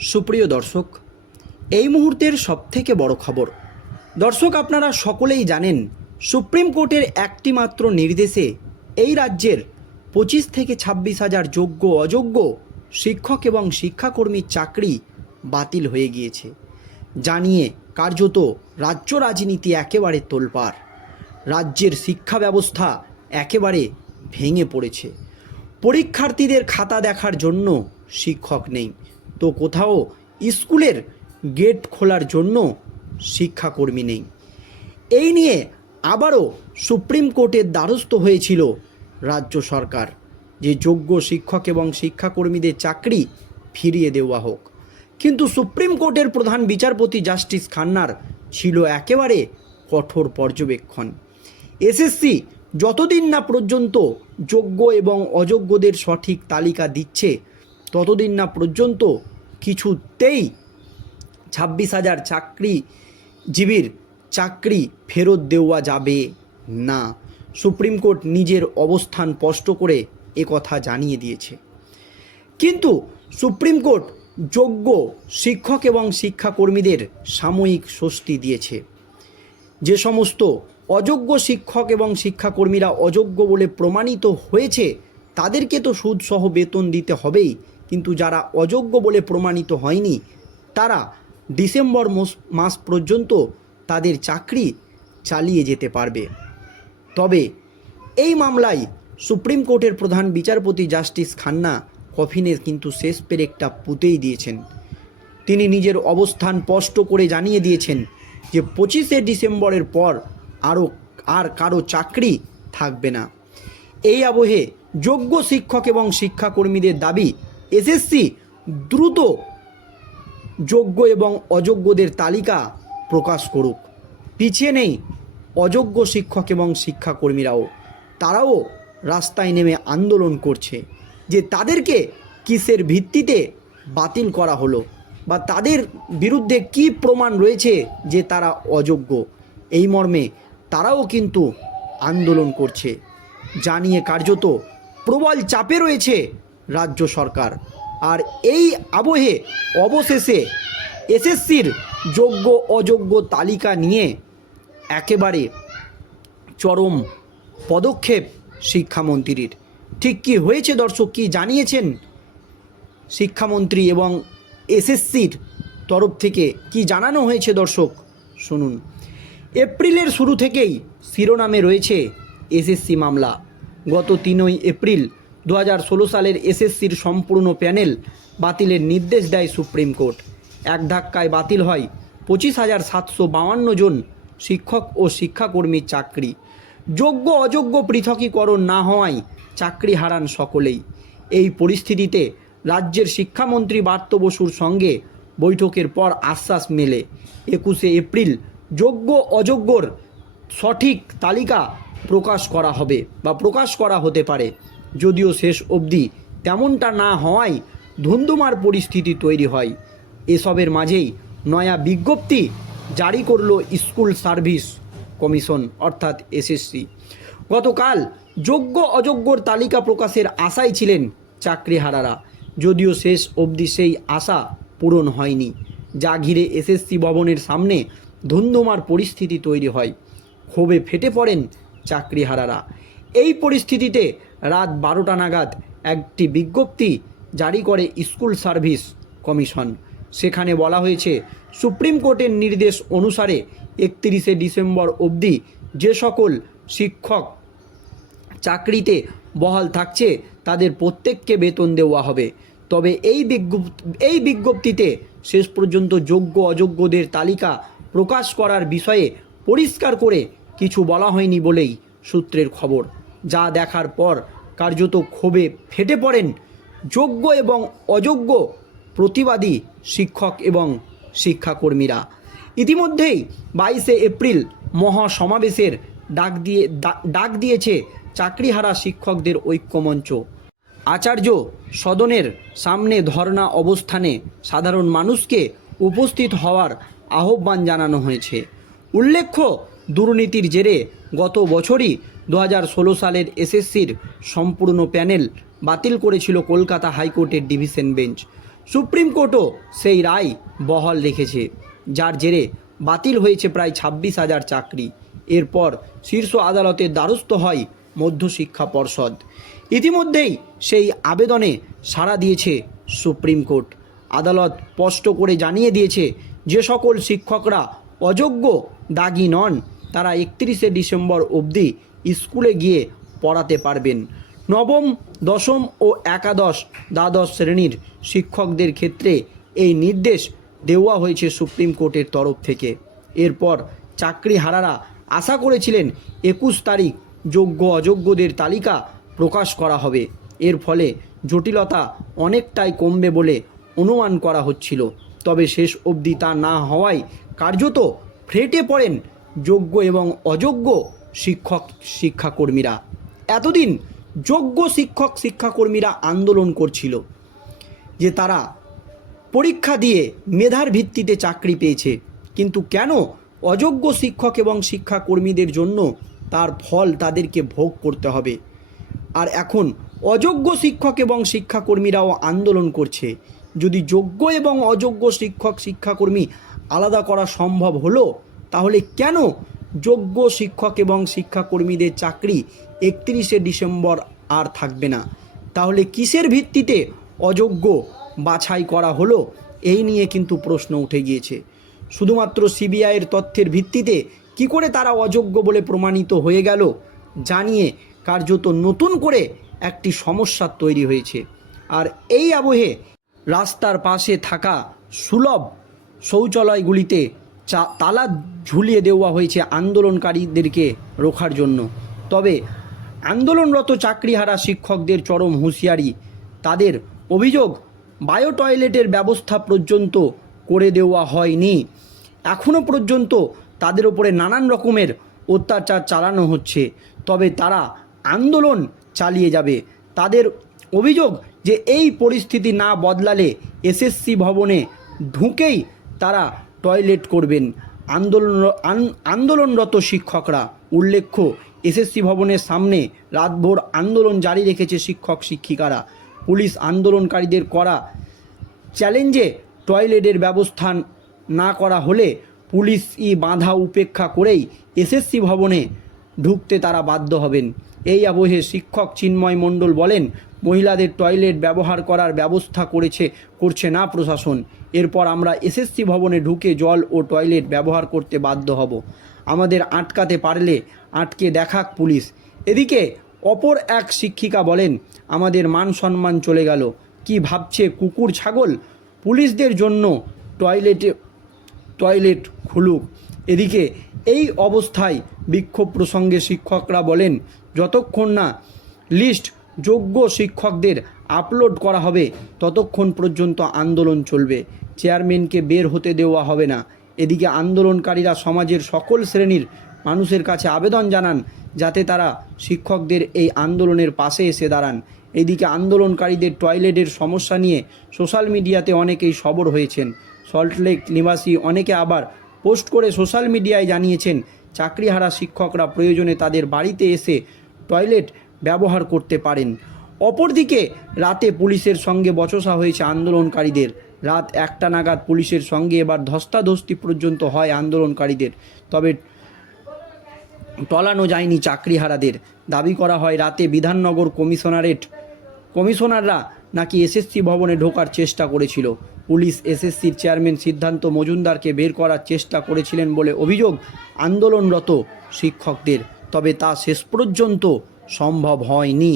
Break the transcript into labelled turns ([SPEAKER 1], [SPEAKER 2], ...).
[SPEAKER 1] সুপ্রিয় দর্শক, এই মুহূর্তের সবথেকে বড় খবর। দর্শক, আপনারা সকলেই জানেন, সুপ্রিম কোর্টের একটি মাত্র নির্দেশে এই রাজ্যের পঁচিশ থেকে ছাব্বিশ হাজার যোগ্য, অযোগ্য শিক্ষক এবং শিক্ষাকর্মীর চাকরি বাতিল হয়ে গিয়েছে জানিয়ে কার্যত রাজ্য রাজনীতি একেবারে তোলপাড়। রাজ্যের শিক্ষা ব্যবস্থা একেবারে ভেঙে পড়েছে। পরীক্ষার্থীদের খাতা দেখার জন্য শিক্ষক নেই। তো কোথাও স্কুলের গেট খোলার জন্য শিক্ষাকর্মী নেই। এই নিয়ে আবারও সুপ্রিম কোর্টের দ্বারস্থ হয়েছিল রাজ্য সরকার যে যোগ্য শিক্ষক এবং শিক্ষাকর্মীদের চাকরি ফিরিয়ে দেওয়া হোক। কিন্তু সুপ্রিম কোর্টের প্রধান বিচারপতি জাস্টিস খান্নার ছিল একেবারে কঠোর পর্যবেক্ষণ। এসএসসি যতদিন না পর্যন্ত যোগ্য এবং অযোগ্যদের সঠিক তালিকা দিচ্ছে ততদিন না পর্যন্ত কিছুতেই ছাব্বিশ হাজার চাকরিজীবীর চাকরি ফেরত দেওয়া যাবে না। সুপ্রিম কোর্ট নিজের অবস্থান স্পষ্ট করে কথা জানিয়ে দিয়েছে। কিন্তু সুপ্রিম কোর্ট যোগ্য শিক্ষক এবং শিক্ষাকর্মীদের সাময়িক স্বস্তি দিয়েছে। যে সমস্ত অযোগ্য শিক্ষক এবং শিক্ষাকর্মীরা অযোগ্য বলে প্রমাণিত হয়েছে, তাদেরকে তো সুদসহ বেতন দিতে হবেই। কিন্তু যারা অযোগ্য বলে প্রমাণিত হয়নি, তারা ডিসেম্বর মোস- পর্যন্ত তাদের চাকরি চালিয়ে যেতে পারবে। তবে এই মামলায় সুপ্রিম কোর্টের প্রধান বিচারপতি জাস্টিস খান্না কফিনের কিন্তু শেষ পেরেকটা পুঁতেই দিয়েছেন। তিনি নিজের অবস্থান স্পষ্ট করে জানিয়ে দিয়েছেন যে পঁচিশে ডিসেম্বরের পর আরও আর কারও চাকরি থাকবে না। এই আবহে যোগ্য শিক্ষক এবং শিক্ষাকর্মীদের দাবি এসএসসি দ্রুত যোগ্য এবং অযোগ্যদের তালিকা প্রকাশ করুক। পিছিয়ে নেই অযোগ্য শিক্ষক এবং শিক্ষাকর্মীরাও। তারাও রাস্তায় নেমে আন্দোলন করছে যে তাদেরকে কিসের ভিত্তিতে বাতিল করা হলো বা তাদের বিরুদ্ধে কি প্রমাণ রয়েছে যে তারা অযোগ্য। এই মর্মে তারাও কিন্তু আন্দোলন করছে। জানিয়ে কার্যত প্রবল চাপে রয়েছে রাজ্য সরকার। আর এই আবহে অবশেষে এসএসসির যোগ্য অযোগ্য তালিকা নিয়ে একেবারে চরম পদক্ষেপ শিক্ষামন্ত্রীর। ঠিক কি হয়েছে দর্শক, কি জানিয়েছেন শিক্ষামন্ত্রী এবং এসএসসির তরফ থেকে, কি জানানো হয়েছে দর্শক, শুনুন। এপ্রিলের শুরু থেকেই শিরোনামে রয়েছে এসএসসি মামলা। গত তিনই এপ্রিল দু হাজার ষোলো সালের এসএসসির সম্পূর্ণ প্যানেল বাতিলের নির্দেশ দেয় সুপ্রিম কোর্ট। এক ধাক্কায় বাতিল হয় পঁচিশ হাজার সাতশো বাউান্ন জন শিক্ষক ও শিক্ষাকর্মীর চাকরি। যোগ্য অযোগ্য পৃথকীকরণ না হওয়ায় চাকরি হারান সকলেই। এই পরিস্থিতিতে রাজ্যের শিক্ষামন্ত্রী বার্ত বসুর সঙ্গে বৈঠকের পর আশ্বাস মেলে। একুশে এপ্রিল যোগ্য অযোগ্যর সঠিক তালিকা প্রকাশ করা হবে বা প্রকাশ করা হতে পারে। যদিও শেষ অবধি তেমনটা না হওয়ায় ধুন্ধুমার পরিস্থিতি তৈরি হয়। এসবের মাঝেই নয়া বিজ্ঞপ্তি জারি করল স্কুল সার্ভিস কমিশন, অর্থাৎ এসএসসি। গতকাল যোগ্য অযোগ্যর তালিকা প্রকাশের আশায় ছিলেন চাকরিহারারা। যদিও শেষ অবধি সেই আশা পূরণ হয়নি। যা ঘিরে এসএসসি ভবনের সামনে ধুন্ধুমার পরিস্থিতি তৈরি হয়। ক্ষোভে ফেটে পড়েন চাকরিহারারা। এই পরিস্থিতিতে রাত বারোটা নাগাদ একটি বিজ্ঞপ্তি জারি করে স্কুল সার্ভিস কমিশন। সেখানে বলা হয়েছে, সুপ্রিম কোর্টের নির্দেশ অনুসারে একত্রিশে ডিসেম্বর অবধি যে সকল শিক্ষক চাকরিতে বহাল থাকছে, তাদের প্রত্যেককে বেতন দেওয়া হবে। তবে এই বিজ্ঞপ্তি, এই বিজ্ঞপ্তিতে শেষ পর্যন্ত যোগ্য অযোগ্যদের তালিকা প্রকাশ করার বিষয়ে পরিষ্কার করে কিছু বলা হয়নি বলেই সূত্রের খবর। যা দেখার পর কার্যত ক্ষোভে ফেটে পড়েন। যোগ্য এবং অযোগ্য প্রতিবাদী শিক্ষক এবং শিক্ষাকর্মীরা। ইতিমধ্যেই বাইশে এপ্রিল মহাসমাবেশের ডাক দিয়ে ডাক দিয়েছে চাকরিহারা শিক্ষকদের ঐক্যমঞ্চ। আচার্য সদনের সামনে ধর্ণা অবস্থানে সাধারণ মানুষকে উপস্থিত হওয়ার আহ্বান জানানো হয়েছে। উল্লেখ্য দুর্নীতির জেরে গত বছরই দু হাজার ষোলো সালের এসএসসির সম্পূর্ণ প্যানেল বাতিল করেছিল কলকাতা হাইকোর্টের ডিভিশন বেঞ্চ। সুপ্রিম কোর্টও সেই রায় বহাল রেখেছে, যার জেরে বাতিল হয়েছে প্রায় ছাব্বিশ হাজার চাকরি। এরপর শীর্ষ আদালতের দ্বারস্থ হয় মধ্যশিক্ষা পর্ষদ। ইতিমধ্যেই সেই আবেদনে সাড়া দিয়েছে সুপ্রিম কোর্ট। আদালত স্পষ্ট করে জানিয়ে দিয়েছে, যে সকল শিক্ষকরা অযোগ্য দাগি নন তারা একত্রিশে ডিসেম্বর অবধি স্কুলে গিয়ে পড়াতে পারবেন। নবম, দশম ও একাদশ দ্বাদশ শ্রেণির শিক্ষকদের ক্ষেত্রে এই নির্দেশ দেওয়া হয়েছে সুপ্রিম কোর্টের তরফ থেকে। এরপর চাকরিহারারা আশা করেছিলেন একুশ তারিখ যোগ্য অযোগ্যদের তালিকা প্রকাশ করা হবে। এর ফলে জটিলতা অনেকটাই কমবে বলে অনুমান করা হচ্ছিল। তবে শেষ অবধি তা না হওয়ায় কার্যত ফ্রেটে পড়েন যোগ্য এবং অযোগ্য শিক্ষক শিক্ষাকর্মীরা। এতদিন যোগ্য শিক্ষক শিক্ষাকর্মীরা আন্দোলন করছিল যে তারা পরীক্ষা দিয়ে মেধার ভিত্তিতে চাকরি পেয়েছে। কিন্তু কেন অযোগ্য শিক্ষক এবং শিক্ষাকর্মীদের জন্য তার ফল তাদেরকে ভোগ করতে হবে? আর এখন অযোগ্য শিক্ষক এবং শিক্ষাকর্মীরাও আন্দোলন করছে। যদি যোগ্য এবং অযোগ্য শিক্ষক শিক্ষাকর্মী আলাদা করা সম্ভব হলো তাহলে কেন যোগ্য শিক্ষক এবং শিক্ষাকর্মীদের চাকরি একত্রিশে ডিসেম্বর আর থাকবে না? তাহলে কিসের ভিত্তিতে অযোগ্য বাছাই করা হলো? এই নিয়ে কিন্তু প্রশ্ন উঠে গিয়েছে। শুধুমাত্র সিবিআইয়ের তথ্যের ভিত্তিতে কি করে তারা অযোগ্য বলে প্রমাণিত হয়ে গেল জানিয়ে কার্যত নতুন করে একটি সমস্যা তৈরি হয়েছে। আর এই আবহে রাস্তার পাশে থাকা সুলভ শৌচালয়গুলিতে তালা ঝুলিয়ে দেওয়া হয়েছে আন্দোলনকারীদেরকে রোখার জন্য। তবে আন্দোলনরত চাকরিহারা শিক্ষকদের চরম হুঁশিয়ারি। তাদের অভিযোগ বায়ো টয়লেটের ব্যবস্থা পর্যন্ত করে দেওয়া হয়নি। এখনও পর্যন্ত তাদের উপরে নানান রকমের অত্যাচার চালানো হচ্ছে। তবে তারা আন্দোলন চালিয়ে যাবে। তাদের অভিযোগ যে এই পরিস্থিতি না বদলালে এসএসসি ভবনে ঢুকেই তারা টয়লেট করবেন। আন্দোলন আন্দোলনরত শিক্ষকরা। উল্লেখ্য এসএসসি ভবনের সামনে রাতভর আন্দোলন জারি রেখেছে শিক্ষক শিক্ষিকারা। পুলিশ আন্দোলনকারীদের করা চ্যালেঞ্জে টয়লেটের ব্যবস্থা না করা হলে পুলিশ ই বাধা উপেক্ষা করেই এসএসসি ভবনে ঢুকতে তারা বাধ্য হবেন। এই আবহে শিক্ষক চিন্ময় মণ্ডল বলেন, মহিলাদের টয়লেট ব্যবহার করার ব্যবস্থা করেছে, করছে না প্রশাসন। এরপর আমরা এসএসসি ভবনে ঢুকে জল ও টয়লেট ব্যবহার করতে বাধ্য হব। আমাদের আটকাতে পারলে আটকে দেখাক পুলিশ। এদিকে অপর এক শিক্ষিকা বলেন, আমাদের মান সম্মান চলে গেল। কি ভাবছে কুকুর ছাগল? পুলিশদের জন্য টয়লেটে, টয়লেট খুলুক। এদিকে এই অবস্থায় বিক্ষোভ প্রসঙ্গে শিক্ষকরা বলেন, যতক্ষণ না লিস্ট যোগ্য শিক্ষকদের আপলোড করা হবে, ততক্ষণ পর্যন্ত আন্দোলন চলবে। চেয়ারম্যানকে বের হতে দেওয়া হবে না। এদিকে আন্দোলনকারীরা সমাজের সকল শ্রেণির মানুষের কাছে আবেদন জানান, যাতে তারা শিক্ষকদের এই আন্দোলনের পাশে এসে দাঁড়ান। এদিকে আন্দোলনকারীদের টয়লেটের সমস্যা নিয়ে সোশ্যাল মিডিয়াতে অনেকেই সবর হয়েছেন। সল্টলেক নিবাসী অনেকে আবার পোস্ট করে সোশ্যাল মিডিয়ায় জানিয়েছেন চাকরিহারা শিক্ষকরা প্রয়োজনে তাদের বাড়িতে এসে টয়লেট ব্যবহার করতে পারেন। অপরদিকে রাতে পুলিশের সঙ্গে বচসা হয়েছে আন্দোলনকারীদের। রাত একটা নাগাদ পুলিশের সঙ্গে এবার ধস্তাধস্তি পর্যন্ত হয় আন্দোলনকারীদের। তবে টলানো যায়নি চাকরিহারাদের। দাবি করা হয়, রাতে বিধাননগর কমিশনারেট কমিশনাররা নাকি এসএসসি ভবনে ঢোকার চেষ্টা করেছিল। পুলিশ এসএসসির চেয়ারম্যান সিদ্ধান্ত মজুমদারকে বের করার চেষ্টা করেছিলেন বলে অভিযোগ আন্দোলনরত শিক্ষকদের। তবে তা শেষ পর্যন্ত সম্ভব হয়নি।